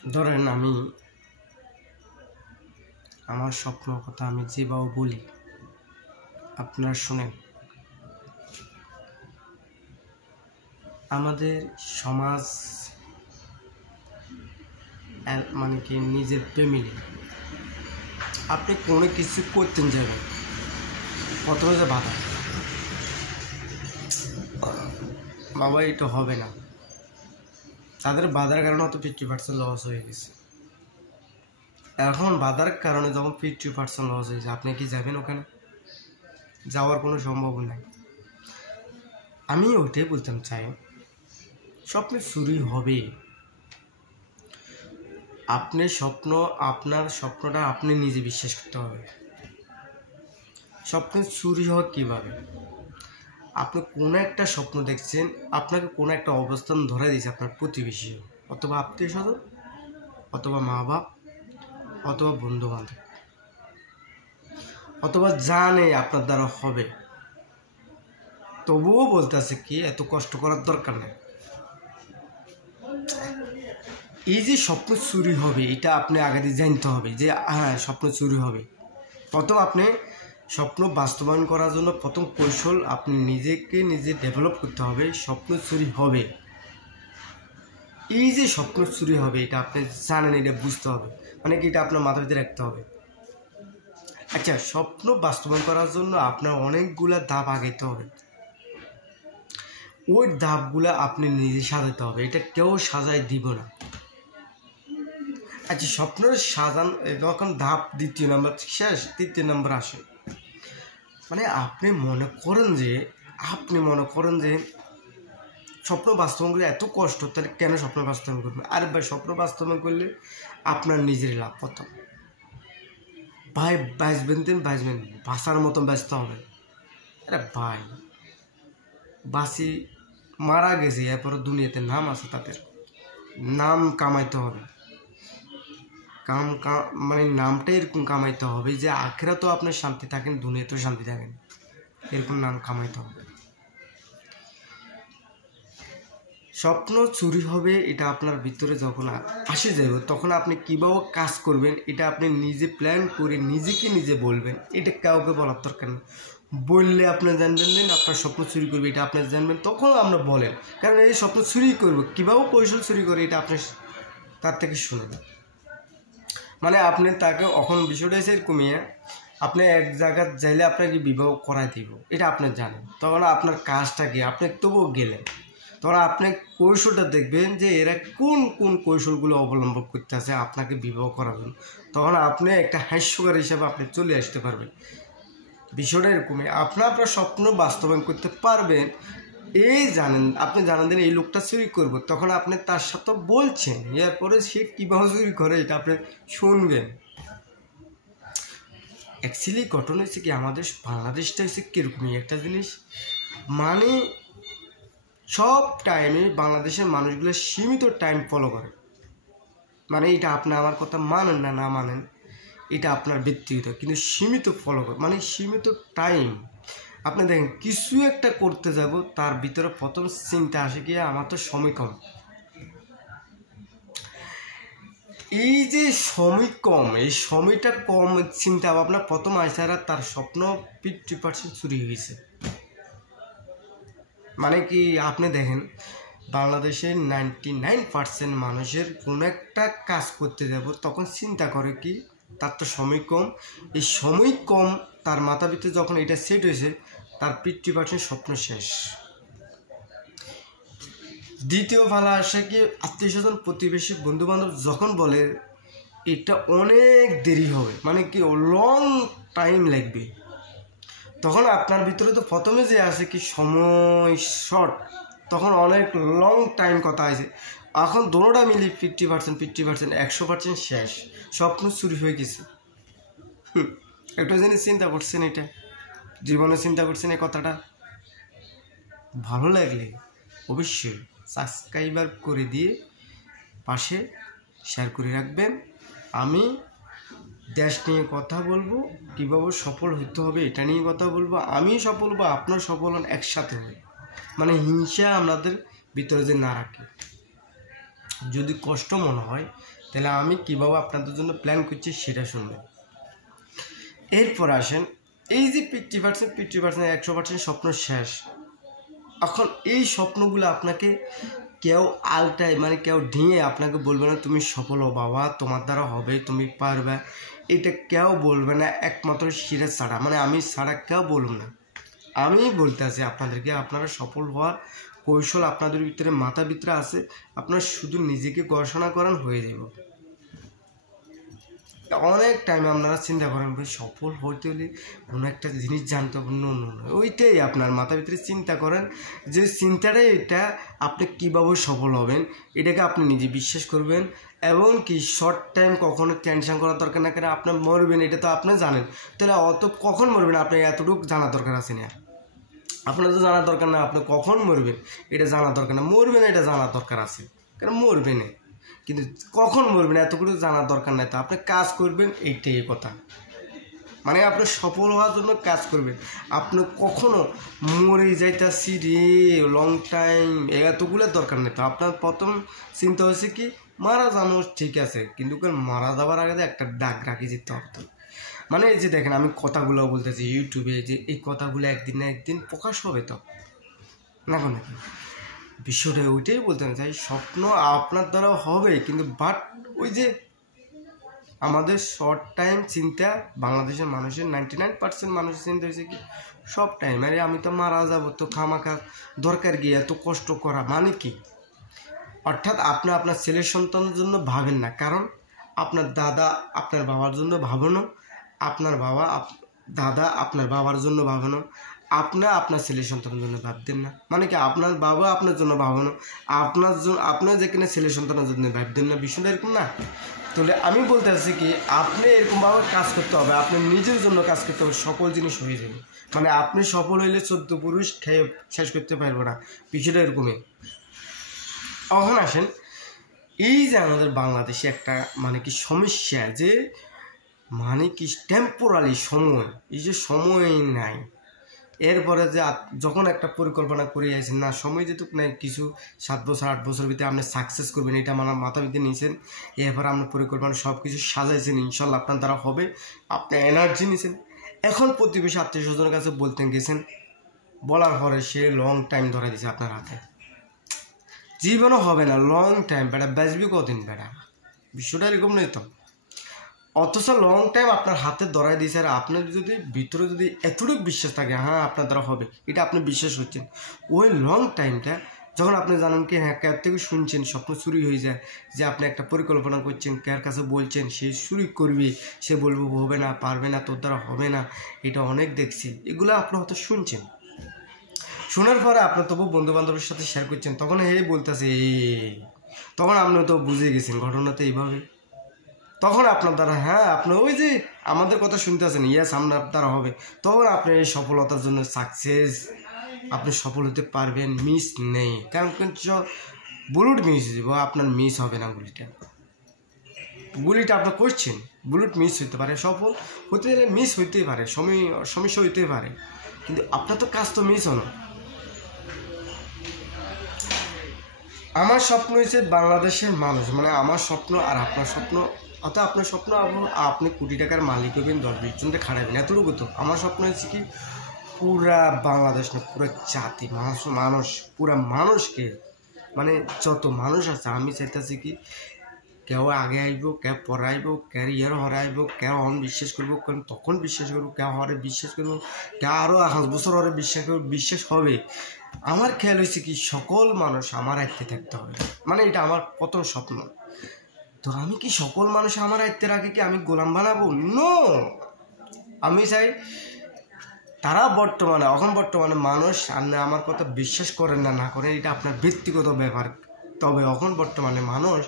ধরেন আমি আমার স্বপ্ন কথা আমি যেভাবে বলি আপনারা শুনেন। আমাদের সমাজ মানে কি নিজের ফ্যামিলি, আপনি কোনো কিছু করতে যাবেন প্রথমে যে বাবা এটা হবে না, তাদের বাধার কারণে হয়তো 50% লস হয়ে গেছে। এখন বাধার কারণে যখন 50% লস হয়েছে, আপনি কি যাবেন ওখানে? যাওয়ার কোনো সম্ভাবনা নাই। আমি ওইটাই বলতাম চাই, স্বপ্ন চুরি হবে। আপনার স্বপ্নটা আপনি নিজে বিশ্বাস করতে হবে। স্বপ্ন চুরি হয় কীভাবে? আপনি কোনো একটা স্বপ্ন দেখছেন, আপনাকে কোনো একটা অবস্থান ধরে দিয়েছে আপনার প্রতিবেশী অথবা আত্মীয় স্বজন অথবা মা বাপ অথবা বন্ধু বান্ধব অথবা জানে আপনার দ্বারা হবে, তবুও বলতেছে কি এত কষ্ট করার দরকার নেই। এই যে স্বপ্ন চুরি হবে এটা আপনি আগে দিয়ে জানতে হবে যে হ্যাঁ স্বপ্ন চুরি হবে। প্রথম আপনি স্বপ্ন বাস্তবায়ন করার জন্য প্রথম কৌশল আপনি নিজে ডেভেলপ করতে হবে। স্বপ্ন চুরি হবে, এই যে স্বপ্ন চুরি হবে এটা আপনি জানেন, এটা বুঝতে হবে, মানে কি এটা আপনার মাথার ভিতরে রাখতে হবে। আচ্ছা, স্বপ্ন বাস্তবায়ন করার জন্য আপনার অনেকগুলা ধাপ আগাইতে হবে। ওই ধাপগুলা আপনি নিজে সাজাতে হবে, এটা কেউ সাজাই দিব না। আচ্ছা, স্বপ্নের সাজান যখন ধাপ দ্বিতীয় নম্বর শেষ, তৃতীয় নম্বর আসে, মানে আপনি মনে করেন যে স্বপ্ন বাস্তবায়ন করলে এত কষ্ট, তাহলে কেন স্বপ্ন বাস্তবায়ন করবেন? আরে ভাই, স্বপ্ন বাস্তবায়ন করলে আপনার নিজের লাভ। প্রথম ভাই বাঁচবেন বাঁচার মতন ব্যস্ত হবেন। আরে ভাই, বাঁচি মারা গেছে, এরপরে দুনিয়াতে নাম আছে, তাদের নাম কামাইতে হবে। মানে নামটা এরকম কামাইতে হবে যে আখেরাতেও আপনার শান্তি থাকেন, দুনিয়াতেও শান্তি থাকেন, এরকম নাম কামাইতে হবে। স্বপ্ন চুরি হবে এটা আপনার ভিতরে যখন আসে যাবে, তখন আপনি কীভাবে কাজ করবেন এটা আপনি নিজে প্ল্যান করে নিজে বলবেন। এটা কাউকে বলার দরকার নেই। বললে আপনি জানবেন আপনার স্বপ্ন চুরি করবে, এটা আপনি জানবেন, তখন আমরা বলেন। কারণ এই স্বপ্ন চুরি করবো কীভাবে কৌশল চুরি করে এটা আপনি তার থেকে শুনেন। মানে আপনি তাকে এখন বিষয়টা এসে কমিয়ে আপনি এক জায়গায় যাইলে আপনাকে বিবাহ করাই দিব, এটা আপনি জানেন, তখন আপনার কাজটা কি, আপনি তবুও গেলেন, তখন আপনি কৌশলটা দেখবেন যে এরা কোন কৌশলগুলো অবলম্বন করতে আছে আপনাকে বিবাহ করাবেন। তখন আপনি একটা হাস্যকর হিসাবে আপনি চলে আসতে পারবেন। বিষয়টা এরকমই, আপনার স্বপ্ন বাস্তবায়ন করতে পারবেন। আপনি জানেন এই লোকটা চুরি করবো, তখন আপনি তার সাথে বলছেন, এরপরে সে কীভাবে চুরি করে এটা আপনি শুনবেন। অ্যাকচুয়ালি ঘটনা হচ্ছে কি, আমাদের বাংলাদেশটা হচ্ছে কীরকমই একটা জিনিস, মানে সব টাইমে বাংলাদেশের মানুষগুলো সীমিত টাইম ফলো করে। মানে এটা আপনি আমার কথা মানেন না মানেন এটা আপনার ব্যক্তিগত, কিন্তু সীমিত ফলো করে, মানে সীমিত টাইম। আপনি দেখেন কিছু একটা করতে যাব, তার ভিতরে প্রথম চিন্তা আসে কি আমার তো সময় কম। এই যে সময় কম, এই সময়টা কম চিন্তা ভাবনা প্রথম আইসারা তার স্বপ্ন 50% চুরি হয়েছে। মানে কি আপনি দেখেন বাংলাদেশের 99% মানুষের কোনো একটা কাজ করতে যাব, তখন চিন্তা করে কি তার তো সময় কম। এই সময় কম তার মাথা ভিতরে যখন এটা সেট হয়েছে, তার 50% স্বপ্ন শেষ। দ্বিতীয় ফালা আসে কি, আত্মীয় স্বজন প্রতিবেশী বন্ধু বান্ধব যখন বলে এটা অনেক দেরি হবে, মানে কি লং টাইম লাগবে, তখন আপনার ভিতরে তো প্রথমে যে আছে কি সময় শর্ট, তখন অনেক লং টাইম কথা আছে। এখন দোনোটা মিলি 50% 100% শেষ, স্বপ্ন চুরি হয়ে গেছে। একটা জিনিস চিন্তা করছেন, এটা জীবনে চিন্তা করছেন এই কথাটা? ভালো লাগলে অবশ্যই সাবস্ক্রাইবার করে দিয়ে পাশে শেয়ার করে রাখবেন। আমি দেশ নিয়ে কথা বলবো, কীভাবে সফল হতে হবে এটা নিয়ে কথা বলবো। আমি সফল হবো, আপনার সফল হন, একসাথে হয়, মানে হিংসা আমাদের ভিতরে যে না রাখে। যদি কষ্ট মনে হয় তাহলে আমি কীভাবে আপনাদের জন্য প্ল্যান করছি সেটা শুনবেন। এরপর আসেন, এই যে 50%, 100% স্বপ্ন শেষ। এখন এই স্বপ্নগুলো আপনাকে কেউ আলটায় মানে কেউ ঢিঙে আপনাকে বলবে না তুমি সফল হো বাবা, তোমার দ্বারা হবে, তুমি পারবে, এটা কেউ বলবে না একমাত্র সিরাজ ছাড়া, মানে আমি ছাড়া কেউ বলব না। আমি বলতে আছি আপনাদেরকে, আপনারা সফল হওয়ার কৌশল আপনাদের ভিতরে মাথার ভিতরে আছে, আপনারা শুধু নিজেকে গবেষণা করেন হয়ে যাব। অনেক টাইমে আপনারা চিন্তা করেন ভাই সফল হইতে হলে কোনো একটা জিনিস জানতে হবে, ওইটাই আপনার মাথার ভিতরে চিন্তা করেন, যে চিন্তাটাই এটা আপনি কীভাবে সফল হবেন এটাকে আপনি নিজে বিশ্বাস করবেন। এবং কি শর্ট টাইম কখনো টেনশন করার দরকার না, কেন আপনার মরবেন এটা তো আপনি জানেন, তাহলে অত কখন মরবেন আপনি এতটুকু জানার দরকার আছে না, আপনার তো জানার দরকার না আপনি কখন মরবেন এটা জানার দরকার না, মরবেন এটা জানার দরকার আছে, কারণ মরবেন কিন্তু কখন মরবেন এতগুলো জানার দরকার নাই। তো আপনি কাজ করবেন, এইটাই কথা, মানে আপনি সফল হওয়ার জন্য কাজ করবেন। আপনি কখনো মরে যাইতেছি রে লং টাইম এতগুলোর দরকার নেই। তো আপনার প্রথম চিন্তা হয়েছে কি মারা যাবো, ঠিক আছে, কিন্তু মারা যাওয়ার আগে একটা ডাক রাখি যেতে হবে। মানে এই যে দেখেন আমি কথাগুলো বলতেছি ইউটিউবে, যে এই কথাগুলো একদিন না একদিন প্রকাশ হবে, তো না কোনো বিষয়টা ওইটাই বলতে চাই, স্বপ্ন আপনার দ্বারা হবে, কিন্তু বাট ওই যে আমাদের শর্ট টাইম চিন্তা, বাংলাদেশের মানুষের 99% মানুষের চিন্তা হয়েছে কি সব টাইম, আরে আমি তো মারা যাবো, তো খামাখা দরকার গিয়ে এত কষ্ট করা মানে কি। অর্থাৎ আপনি আপনার ছেলের সন্তানের জন্য ভাবেন না, কারণ আপনার দাদা আপনার বাবার জন্য ভাবনো, আপনার বাবা দাদা আপনার বাবার জন্য ভাবনো, আপনার ছেলের সন্তানের জন্য ভাবতেন না, মানে কি আপনার বাবা আপনার জন্য ভাবনো, আপনার যেখানে ছেলের সন্তানের জন্য ভাবতেন না, বিষয়টা এরকম না। তাহলে আমি বলতে চাচ্ছি কি আপনি এরকমভাবে কাজ করতে হবে, আপনি নিজের জন্য কাজ করতে হবে, সকল জিনিস হয়ে যাবে। মানে আপনি সফল হইলে 14 পুরুষ খেয়ে শেষ করতে পারবো না, বিষয়টা এরকমই। এখন আসেন, এই যে আমাদের বাংলাদেশে একটা মানে কি সমস্যা, যে মানে কি টেম্পোরারি সময়, এই যে সময় নাই, এরপরে যে যখন একটা পরিকল্পনা করে আসেন না সময় যেটুক নাই, কিছু 7 বছর 8 বছর ভিতরে আপনি সাকসেস করবেন এটা আমার মাথা ভিতরে নিয়েছেন, এরপর আপনার পরিকল্পনা সব কিছু সাজাইছেন, ইনশাল্লাহ আপনার দ্বারা হবে, আপনি এনার্জি নিয়েছেন। এখন প্রতিবেশী আত্মীয় স্বজনের কাছে বলতে গেছেন, বলার পরে সে লং টাইম ধরে দিয়েছে আপনার হাতে, জীবনও হবে না, লং টাইম বেড়া বাঁচবি কদিন বেড়া, বিষয়টা এরকম নেই তো। অথচ লং টাইম আপনার হাতে ধরাই দিয়েছে, আর আপনার যদি ভিতরে যদি এতটুকু বিশ্বাস থাকে হ্যাঁ আপনার দ্বারা হবে, এটা আপনি বিশ্বাস করছেন, ওই লং টাইমটা যখন আপনি জানেন কি হ্যাঁ কার থেকে শুনছেন স্বপ্ন চুরি হয়ে যায়, যে আপনি একটা পরিকল্পনা করছেন, কার কাছে বলছেন, সে চুরি করবে, সে বলবো হবে না, পারবে না, তোর দ্বারা হবে না, এটা অনেক দেখছি, এগুলো আপনি হয়তো শুনছেন, শোনার পরে আপনার তবু বন্ধু বান্ধবের সাথে শেয়ার করছেন, তখন এই বলতেছে তখন আপনি তো বুঝে গেছেন ঘটনাতে এইভাবে, তখন আপনার দ্বারা হ্যাঁ আপনি ওই যে আমাদের কথা শুনতে আছেন ইয়াস আপনার দ্বারা হবে, তখন আপনি এই সফলতার জন্য সাকসেস, আপনি সফল হতে পারবেন, মিস নেই, কারণ বুলেট মিস হইব, আপনার মিস হবে না, গুলিটা আপনার করছেন, বুলেট মিস হইতে পারে, সফল হতে গেলে মিস হইতেই পারে, সমস্যা হইতেই পারে, কিন্তু আপনার তো কাজ তো মিস হলো। আমার স্বপ্ন হয়েছে বাংলাদেশের মানুষ, মানে আমার স্বপ্ন আর আপনার স্বপ্ন, অর্থাৎ আপনার স্বপ্ন আপনি কোটি টাকার মালিক হবেন, 10-20 জনটা খারাপবেন, এতটুকু তো। আমার স্বপ্ন হচ্ছে কি পুরা বাংলাদেশ না পুরো জাতি মানুষ পুরা মানুষকে, মানে যত মানুষ আছে আমি চাইতেছি কি কেউ আগে আইব, কেউ পরে আইব, ক্যারিয়ার হরাইব, কেউ বিশ্বাস করবো তখন বিশ্বাস করবো, কেউ হরে বিশ্বাস করবো, কেউ আরও 5 বছর হরে বিশ্বাস হবে। আমার খেয়াল হয়েছে কি সকল মানুষ আমার আয়ত্তে থাকতে হবে, মানে এটা আমার প্রথম স্বপ্ন। তো আমি কি সকল মানুষ আমার আয়ত্তে রাখে কি আমি গোলাম বানাবো? নো, আমি চাই তারা বর্তমানে মানুষ আপনি আমার কথা বিশ্বাস করেন না করেন এটা আপনার ব্যক্তিগত ব্যাপার, তবে এখন বর্তমানে মানুষ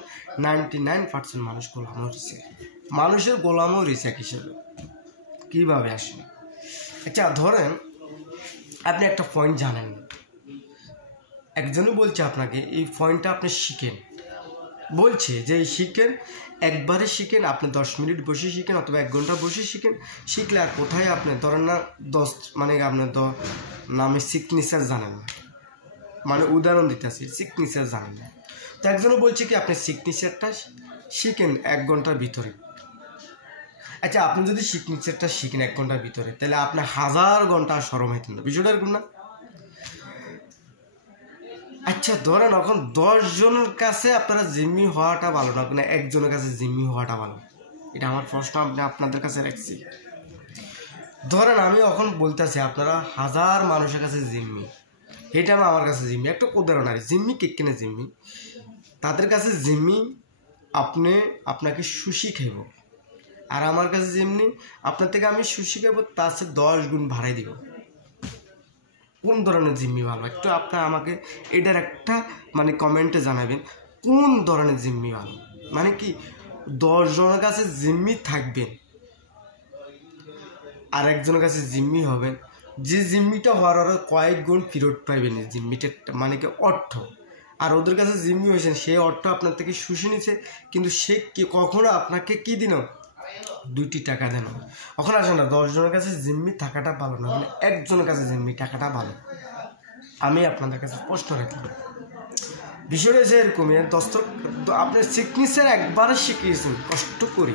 99% মানুষ গোলাম হয়েছে, মানুষের গোলামও রয়েছে এক হিসেবে। কীভাবে আসে আচ্ছা ধরেন আপনি একটা পয়েন্ট জানেন না, একজনই বলছে আপনাকে এই পয়েন্টটা আপনি শিখেন, বলছে যে শিখেন, একবারে শিখেন, আপনি 10 মিনিট বসে শিখেন অথবা 1 ঘন্টা বসে শিখেন, শিখলে আর কোথায় আপনি ধরেন না 10 মানে আপনার নামে সিগনেচার জানেন না, মানে উদাহরণ দিতেছি সিগনেচার জানেন না, তো একজনে বলছে কি আপনি সিগনেচারটা শিখেন 1 ঘন্টার ভিতরে। আচ্ছা, আপনি যদি সিগনেচারটা শিখেন 1 ঘন্টার ভিতরে, তাহলে আপনি 1000 ঘন্টা সরম হইতেন না, বিষয়টা এরকম না? আচ্ছা ধরেন এখন 10 জনের কাছে আপনারা জিম্মি হওয়াটা ভালো না, আপনার একজনের কাছে জিম্মি হওয়াটা ভালো? এটা আমার প্রশ্ন আপনাদের কাছে রাখছি। ধরেন আমি এখন বলতেছি আপনারা 1000 মানুষের কাছে জিম্মি, এটা আমার কাছে জিম্মি। একটা উদাহরণ আর জিম্মি কে কেনে জিম্মি, তাদের কাছে জিম্মি আপনাকে সুশি খাইব, আর আমার কাছে যেমনি আপনার থেকে আমি সুশি খাবো তার সাথে 10 গুণ ভাড়াই দিব। কোন ধরনের জিম্মি ভালো? একটু আপনার আমাকে এটার একটা মানে কমেন্টে জানাবেন কোন ধরনের জিম্মি ভালো। মানে কি 10 জনের কাছে জিম্মি থাকবেন আর একজনের কাছে জিম্মি হবেন, যে জিম্মিটা হওয়ার কয়েক গুণ ফেরত পাইবেন জিম্মিটা, মানে কি অর্থ। আর ওদের কাছে জিম্মি হয়েছেন, সে অর্থ আপনার থেকে শুষে নিছে, কিন্তু সে কখনো আপনাকে কি দিন 2টি টাকা দেন। এখন আসেন না 10 জনের কাছে জিম্মি থাকাটা ভালো না, মানে একজনের কাছে জিম্মি থাকাটা ভালো? আমি আপনাদের কাছে প্রশ্ন রাখলাম। বিষয়টা যে এরকমই, আপনি সিগনেচার একবারে শিখিয়েছেন কষ্ট করে,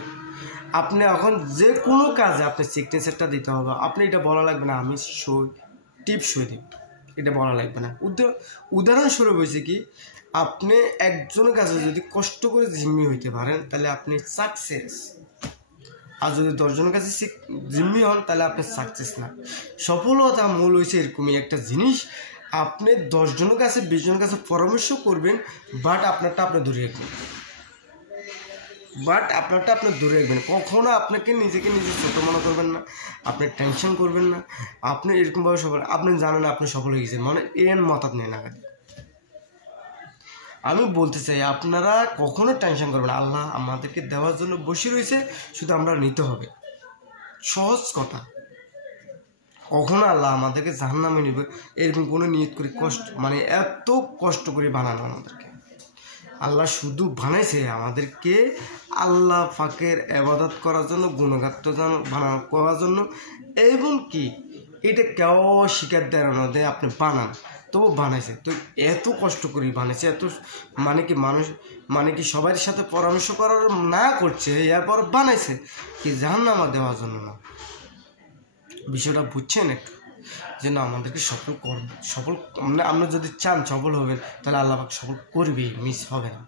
আপনি এখন যে কোনো কাজে আপনি সিগনেচারটা দিতে হবে। আপনি এটা বলা লাগবে না আমি টিপস সই দিব, এটা বলা লাগবে না। উদাহরণস্বরূপ হয়েছে কি, আপনি একজনের কাছে যদি কষ্ট করে জিম্মি হইতে পারেন তাহলে আপনি সাকসেস, আর যদি 10 জনের কাছে জিম্মি হন তাহলে আপনি সাকসেস না। সফলতা মূল হয়েছে এরকমই একটা জিনিস, আপনি 10 জনের কাছে 20 জনের কাছে পরামর্শ করবেন, বাট আপনারটা আপনি ধরে রাখবেন। কখনো আপনাকে নিজে ছোট মনে করবেন না, আপনি টেনশন করবেন না। আপনি এরকমভাবে আপনি জানেন আপনি সফল হয়ে গেছেন, মানে এর মতাত নেই না। আমি বলতে চাই আপনারা কখনো টেনশন করবেন না, আল্লাহ আমাদেরকে দেওয়ার জন্য বসে রয়েছে, শুধু আমরা নিতে হবে। সহজ কথা, কখনো আল্লাহ আমাদেরকে জাহান্নামে নেবে এরকম কোনো নিয়ত করে মানে এত কষ্ট করে বানানো আমাদেরকে। আল্লাহ শুধু বানাইছে আমাদেরকে আল্লাহ পাকের ইবাদত করার জন্য, গুণগাত্র করার জন্য, এবং কি এটা কেউ শিকার দেয় না যে আপনি বানান, তবু বানাইছে। তো এত কষ্ট করে বানাইছে, এত মানে কি সবার সাথে পরামর্শ করার না করছে, এরপর বানাইছে কি জাহান্নামে দেওয়ার জন্য না। বিষয়টা বুঝছেন একটু, যে না আমাদেরকে সফল মানে আপনি যদি চান সফল হবেন তাহলে আল্লাহ পাক সফল করবেই, মিস হবে না।